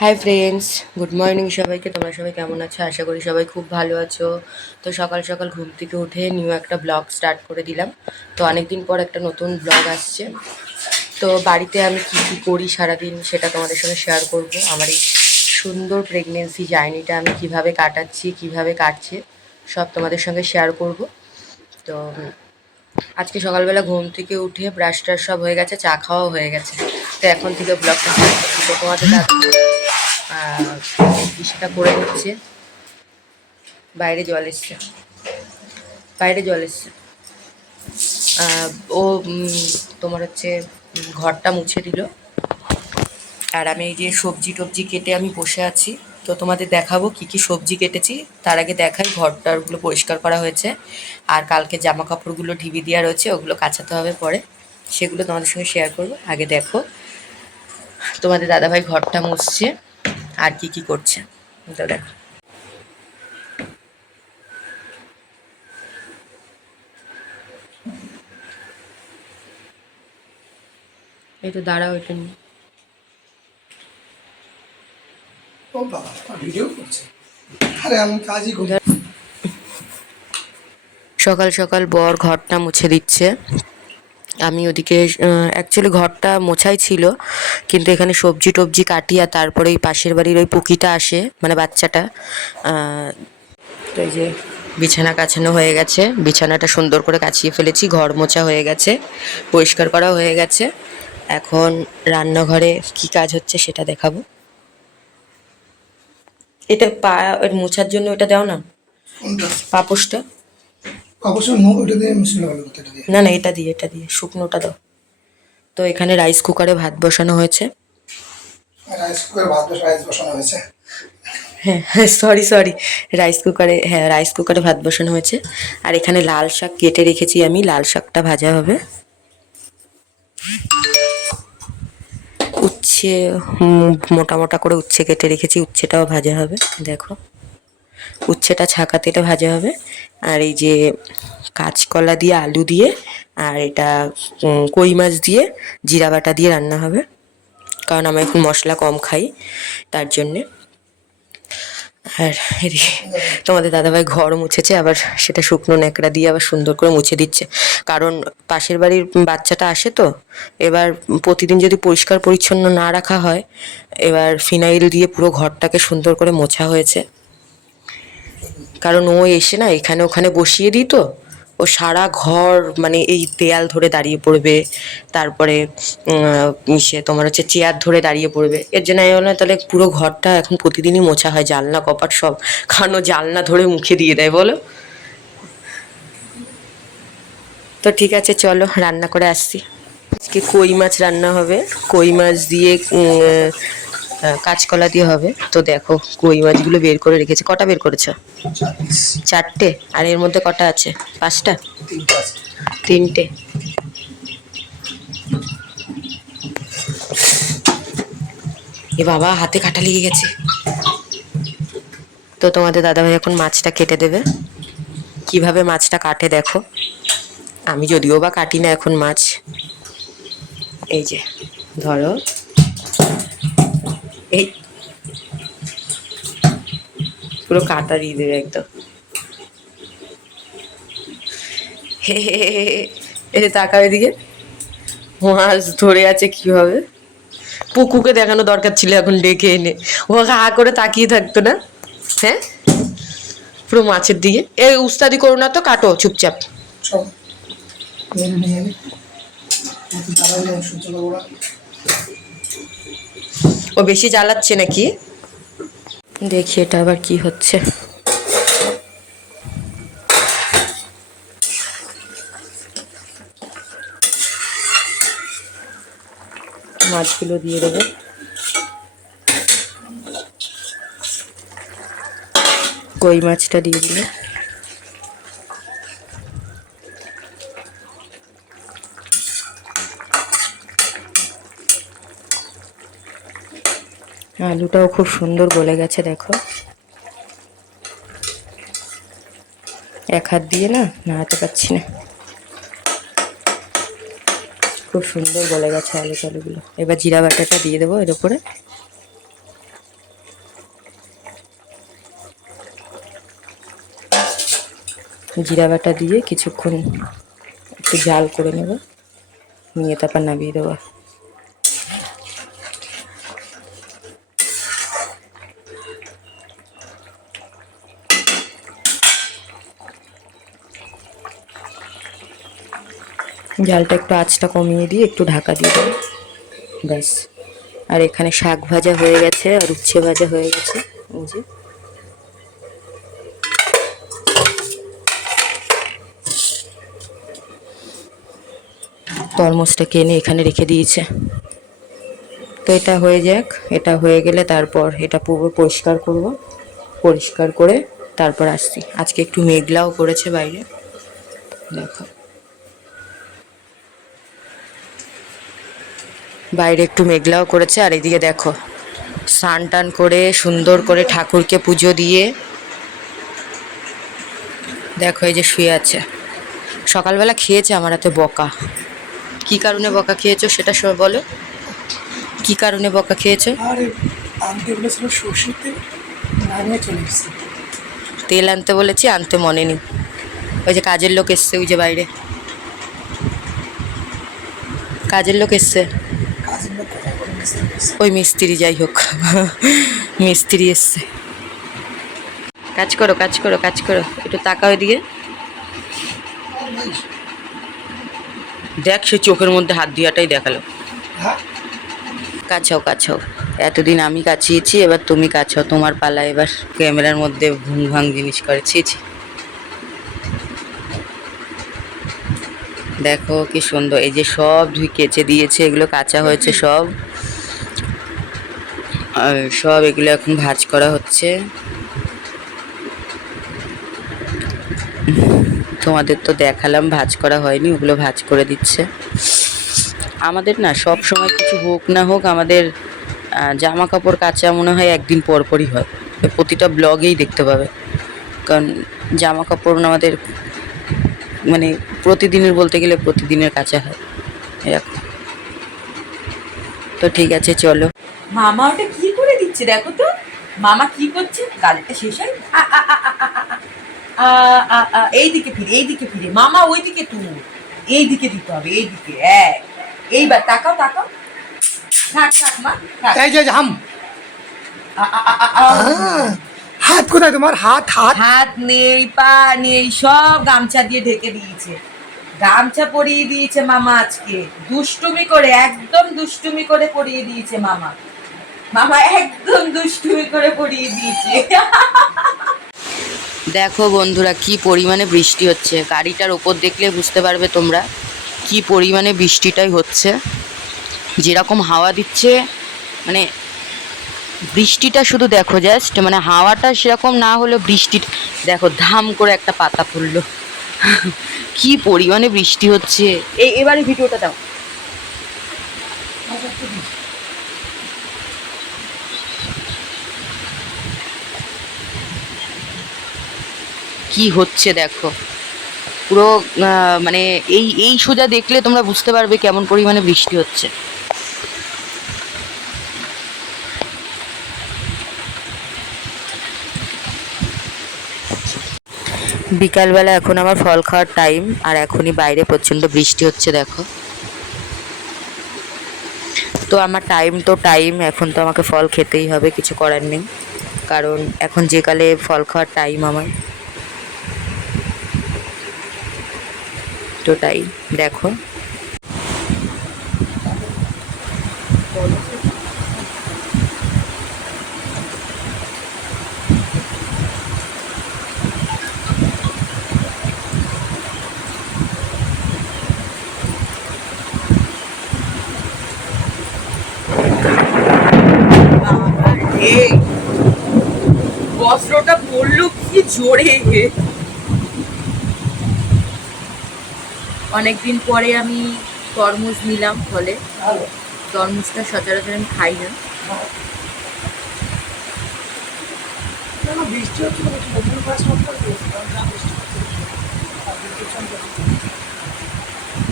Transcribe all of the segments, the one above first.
Hi friends good morning সবাইকে, তোমরা সবাই কেমন আছো? আশা করি সবাই খুব ভালো আছো। তো সকাল সকাল ঘুম থেকে উঠে নিউ একটা ব্লগ স্টার্ট করে দিলাম। তো অনেক দিন পর একটা নতুন ব্লগ আসছে। তো বাড়িতে আমি কী কী করি সারাদিন সেটা তোমাদের সঙ্গে শেয়ার করব। আমার এই সুন্দর প্রেগনেন্সি জার্নিটা আমি কীভাবে কাটাচ্ছি, কীভাবে কাটছে, সব তোমাদের সঙ্গে শেয়ার করব। তো, আজকে সকালবেলা ঘুম থেকে উঠে ব্রাশ ট্রাশ সব হয়ে গেছে, চা খাওয়াও হয়ে গেছে। তো এখন থেকে ব্লগটা তোমাদের বিষটা করে দিচ্ছে বাইরে জল এসছে। বাইরে জল এসছে। ও তোমার হচ্ছে ঘরটা মুছে দিল। আর আমি এই যে সবজি টবজি কেটে আমি বসে আছি। তো তোমাদের দেখাবো কি কি সবজি কেটেছি। তার আগে দেখাই, ঘরটারগুলো পরিষ্কার করা হয়েছে। আর কালকে জামা কাপড়গুলো ঢিবি দেওয়া রয়েছে, ওগুলো কাচাতে হবে পরে। সেগুলো তোমাদের সঙ্গে শেয়ার করব। আগে দেখো। তোমাদের দাদাভাই ঘরটা মুছছে। আর কি কি করছে? তো দেখো। এই তো দাঁড়াও এটা নিয়ে। ও বাবা ভিডিও করছে। আরে আমি কাজই করি সকাল সকাল বর ঘরটা মুছে দিচ্ছে। আমি ওদিকে অ্যাকচুয়ালি ঘরটা মোছাই ছিল কিন্তু এখানে সবজি টবজি কাটি আর তারপরে ওই পাশের বাড়ির ওই পুকিটা আসে মানে বাচ্চাটা এই যে বিছানা কাছানো হয়ে গেছে বিছানাটা সুন্দর করে কাছিয়ে ফেলেছি ঘর মোছা হয়ে গেছে পরিষ্কার করা হয়ে গেছে। এখন রান্নাঘরে কি কাজ হচ্ছে সেটা দেখাবো। এটা পা মোছার জন্য এটা দাও না পাপোশটা। নো ওটা দিয়ে দিয়ে। না না এটা দিয়ে এটা দিয়ে শুকনোটা দাও। তো এখানে রাইস কুকারে ভাত বসানো হয়েছে। রাইস কুকারে ভাত রাইস বসানো হয়েছে? হ্যাঁ হ্যাঁ সরি সরি রাইস কুকারে হ্যাঁ রাইস কুকারে ভাত বসানো হয়েছে। আর এখানে লাল শাক কেটে রেখেছি আমি লাল শাকটা ভাজা হবে। উচ্ছে মোটা মোটা করে উচ্ছে কেটে রেখেছি উচ্ছেটাও ভাজা হবে দেখো। উচ্ছেটা ছাকা তেলে ভাজা হবে। আর এই যে কাঁচকলা দিয়ে আলু দিয়ে, আর এটা কই মাছ দিয়ে জিরা বাটা দিয়ে রান্না হবে। কারণ আমরা এখন মশলা কম খাই তার জন্যে। আর এদিকে তোমাদের দাদাভাই ঘর মুছেছে, আবার সেটা শুকনো ন্যাকড়া দিয়ে আবার সুন্দর করে মুছে দিচ্ছে। কারণ পাশের বাড়ির বাচ্চাটা আসে তো, এবার প্রতিদিন যদি পরিষ্কার পরিচ্ছন্ন না রাখা হয়, এবার ফিনাইল দিয়ে পুরো ঘরটাকে সুন্দর করে মোছা হয়েছে। কারণ ও এসে না এখানে ওখানে বসিয়ে দিই তো। ও সারা ঘর মানে এই দেয়াল ধরে দাঁড়িয়ে পড়বে। তারপরে সে তোমার হচ্ছে চেয়ার ধরে দাঁড়িয়ে পড়বে। এর জন্য আমি বললাম তাহলে পুরো ঘরটা এখন প্রতিদিনই মোছা হয়, জানলা, কপাট সব। ও জানলা ধরে মুখে দিয়ে দেয়, বলো? তো ঠিক আছে, চলো রান্না করে আসছি। আজকে কই মাছ রান্না হবে? কই মাছ দিয়ে কাঁচকলা দিয়ে হবে। তো দেখো, কই মাছগুলো বের করে রেখেছে। কটা বের করেছ? চারটে? আর এর মধ্যে কটা আছে? পাঁচটা? তিনটে। এ বাবা, হাতে কাটা লেগে গেছে। তো তোমাদের দাদাভাই এখন মাছটা কেটে দেবে। কীভাবে মাছটা কাটে দেখো। আমি যদিও বা কাটি না এখন মাছ। এই যে, ধরো। এই। পুরো কাটা দিয়ে দেবে একদম। হে হে হে তাকাও মাছ ধরে আছে কীভাবে পুকুকে দেখানো দরকার ছিল এখন ডেকে এনে। ও হা করে তাকিয়ে থাকতো না? হ্যাঁ? পুরো মাছের দিকে। এ উস্তাদি করো না তো, কাটো চুপচাপ। সব মেরে নিয়ে এলি দাঁড়াও না সহ্য করব না ও বেশি জ্বালাচ্ছে নাকি? দেখি এটা আবার কি হচ্ছে। মাছগুলো দিয়ে দেবে। কই মাছটা দিয়ে দিলে? আলুটাও খুব সুন্দর গলে গেছে, দেখো। এক হাত দিয়ে না নাড়াতে পারছি না। খুব সুন্দর গলে গেছে আলু টালুগুলো। এবার জিরা বাটাটা দিয়ে দেবো এর উপরে জিরা বাটা দিয়ে কিছুক্ষণ একটু জাল করে নেব। নিয়ে তারপর নামিয়ে দেবো। জালটা একটু আঁচটা কমিয়ে দিয়ে একটু ঢাকা দিয়ে দেবো। ব্যাস। আর এখানে শাক ভাজা হয়ে গেছে আর উচ্ছে ভাজা হয়ে গেছে। এই যে। তরমুজটাকে এনে এখানে রেখে দিয়েছে। তো এটা হয়ে যাক। এটা হয়ে গেলে তারপর এটা পুরো পরিষ্কার করব। পরিষ্কার করে তারপর আসছি। আজকে একটু মেঘলাও করেছে বাইরে। দেখো। বাইরে একটু মেঘলাও করেছে আর এদিকে দেখো স্নান টান করে সুন্দর করে ঠাকুরকে পুজো দিয়ে দেখো এই যে শুয়ে আছে। সকালবেলা খেয়েছে আমার হাতে বকা। কি কারণে বকা খেয়েছো সেটা সব বলো। কি কারণে বকা খেয়েছো? তেল আনতে বলেছি আনতে মনে নেই। ওই যে কাজের লোক এসছে ওই যে বাইরে। কাজের লোক এসছে। ওই মিস্ত্রি যাই হোক, মিস্ত্রি এসছে। কাজ করো কাজ করো কাজ করো, একটু তাকাও এদিকে। দেখ সে চোখের মধ্যে হাত দিয়াটাই দেখাল। কাছাও কাছাও, এতদিন আমি কাছিয়েছি, এবার তুমি কাছাও, তোমার পালা এবার ক্যামেরার মধ্যে ভুং ভাং জিনিস করে করেছিয়েছি দেখো কি সুন্দর, এই যে সব ধুই কেচে দিয়েছে, এগুলো কাঁচা হয়েছে সব। আর সব এগুলো এখন ভাজ করা হচ্ছে। তোমাদের তো দেখালাম, ভাজ করা হয়নি, ওগুলো ভাজ করে দিচ্ছে। আমাদের না সব সময় কিছু হোক না হোক, আমাদের জামা কাপড় কাচা মনে হয় একদিন পরপরই হয়। প্রতিটা ব্লগেই দেখতে পাবে। কারণ জামা কাপড় আমাদের মানে প্রতিদিনের বলতে গেলে প্রতিদিনের কাচা হয় এরকম তো ঠিক আছে চলো মামা ওটা কি করে দিচ্ছে দেখো তো মামা কি করছে গালটা শেষ হয় এইদিকে ফিরে এইদিকে ফিরে মামা ওইদিকে তুই এইদিকে দিতে হবে এইদিকে এক এইবার তাকাও তাকাও থাক থাক মা থাক। এই যে হাম আ, আ, আ, আ, হাত কোথায় তোমার? হাত হাত। হাত নেই, পা নেই, সব গামছা দিয়ে ঢেকে দিয়েছে। গামছা পরিয়ে দিয়েছে মামা আজকে। দুষ্টুমি করে, একদম দুষ্টুমি করে পরিয়ে দিয়েছে মামা। মামা একদম দুষ্টুমি করে পরিয়ে দিয়েছে। দেখো বন্ধুরা, কি পরিমাণে বৃষ্টি হচ্ছে। গাড়িটার ওপর দেখলে বুঝতে পারবে তোমরা কি পরিমাণে বৃষ্টিটাই হচ্ছে। যেরকম হাওয়া দিচ্ছে মানে বৃষ্টিটা শুধু দেখো জাস্ট মানে হাওয়াটা সেরকম না হলেও বৃষ্টি, দেখো ধাম করে একটা পাতা পড়ল কি পরিমাণে বৃষ্টি হচ্ছে। এই এবারে ভিডিওটা দাও। কি হচ্ছে দেখো। পুরো মানে এই এই সোজা দেখলে তোমরা বুঝতে পারবে কেমন পরিমাণে বৃষ্টি হচ্ছে। বিকালবেলা এখন আমার ফল খাওয়ার টাইম আর এখনই বাইরে প্রচণ্ড বৃষ্টি হচ্ছে, দেখো। তো আমার টাইম তো টাইম এখন তো আমাকে ফল খেতেই হবে, কিছু করার নেই। কারণ এখন যে কালে ফল খাওয়ার টাইম আমার। তো তাই, দেখো এই বস্ত্রটা পড়ল কি জোরে। অনেকদিন পরে আমি তরমুজ নিলাম ফলে। তরমুজটা সচরাচর আমি খাই না।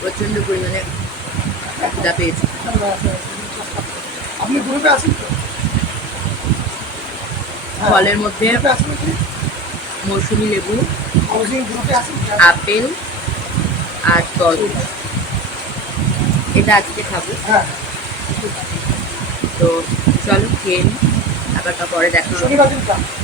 প্রচণ্ড পরিমাণে ক্ষুধা পেয়েছি। আপনি গ্রুপে আছেন ফলের মধ্যে মৌসুমি লেবু আপেল আর তরমুজ। এটা আজকে খাব। হ্যাঁ। তো চলো খেয়ে আবার পরে দেখা হবে।